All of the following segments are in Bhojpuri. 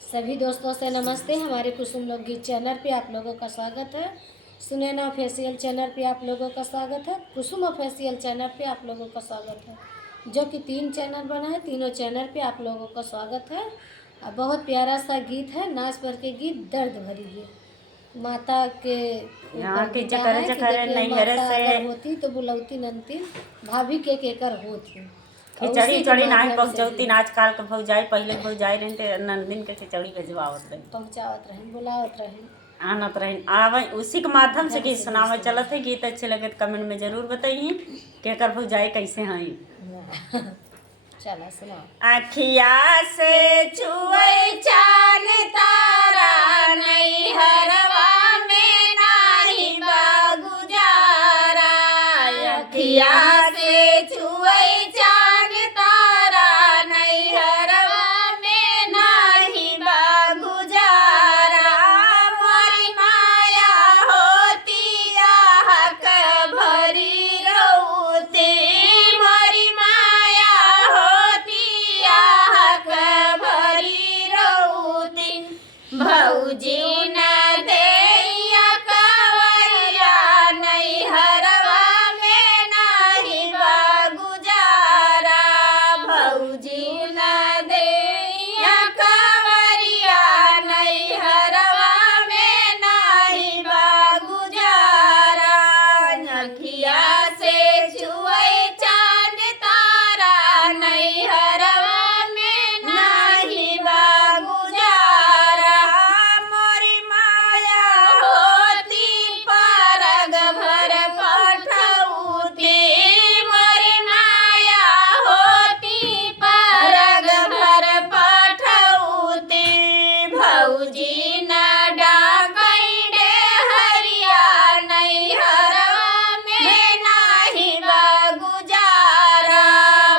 सभी दोस्तों से नमस्ते। हमारे कुसुम लोकगीत चैनल पे आप लोगों का स्वागत है। सुनैना ऑफिशियल चैनल पे आप लोगों का स्वागत है। कुसुम ऑफिशियल चैनल पे आप लोगों का स्वागत है, जो कि 3 चैनल बना है। तीनों चैनल पे आप लोगों का स्वागत है। बहुत प्यारा सा गीत है, नाच पर के गीत, दर्द भरी गीत, माता के यहाँ ऊपर की गीता चकर है कि चकर देखिए नैहर माता से अगर होती तो बुलौती ननती भाभी के केकर होती। और खिचड़ी उसी के उचड़ी नाही माध्यम से पहुँचौती आजकल के भौजाई पहले भौजाई रही थे नंदिन के खिचड़ी भेजवावत रही पहुँचावत रहें, बुलावत रहें, आनत रही आवे उसी के माध्यम से ढंग गीत से सुनावे भेजते चलत है। गीत अच्छे लगे तो कमेंट में जरूर बताइए केकर भौजाई कैसे हैं। चला सुना। आखिया से छुए चान तारा नैहरवा में नाही बा गुजारा। आखिया से छुए चान तारा नैहरवा में नाही बा गुजारा। मोरी माया होती आहक भरी रउती। मोरी माया होती आहक भरी रउती। भौजी न देइया कवरिया नैहरवा में नाही बा गुजारा। भौजी न देइया कवरिया नैहरवा में नाही बा गुजारा। अखिया से छुए चाँद तारा नैहरवा में नाही बा गुजारा। मोरी माया होती परग भर पठौती। मोरी माया होती परग भर पठौती। भौजी न डाकै डेहरिया नैहरवा में नाही बा गुजारा।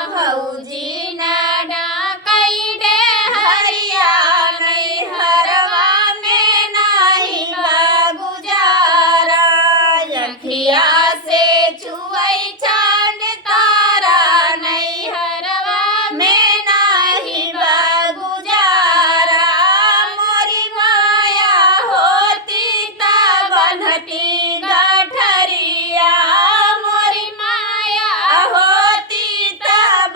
भौजी न डाकै डेहरिया नैहरवा में नाही बा गुजारा। अखिया से छुए चाँद तारा नैहरवा में नाही बा गुजारा। मोरी माया होती त बन्हती गठरिया। मोरी माया होती त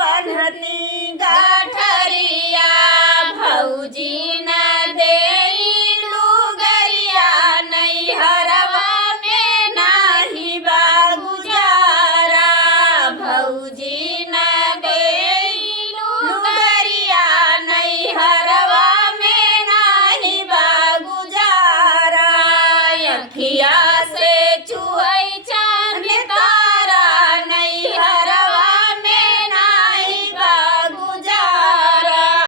बन्हती गठरिया। भौजी न देई लुगरिया नैहरवा में नाही बा गुजारा। भौजी न देई लुगरिया नैहरवा में नाही बा गुजारा। अखिया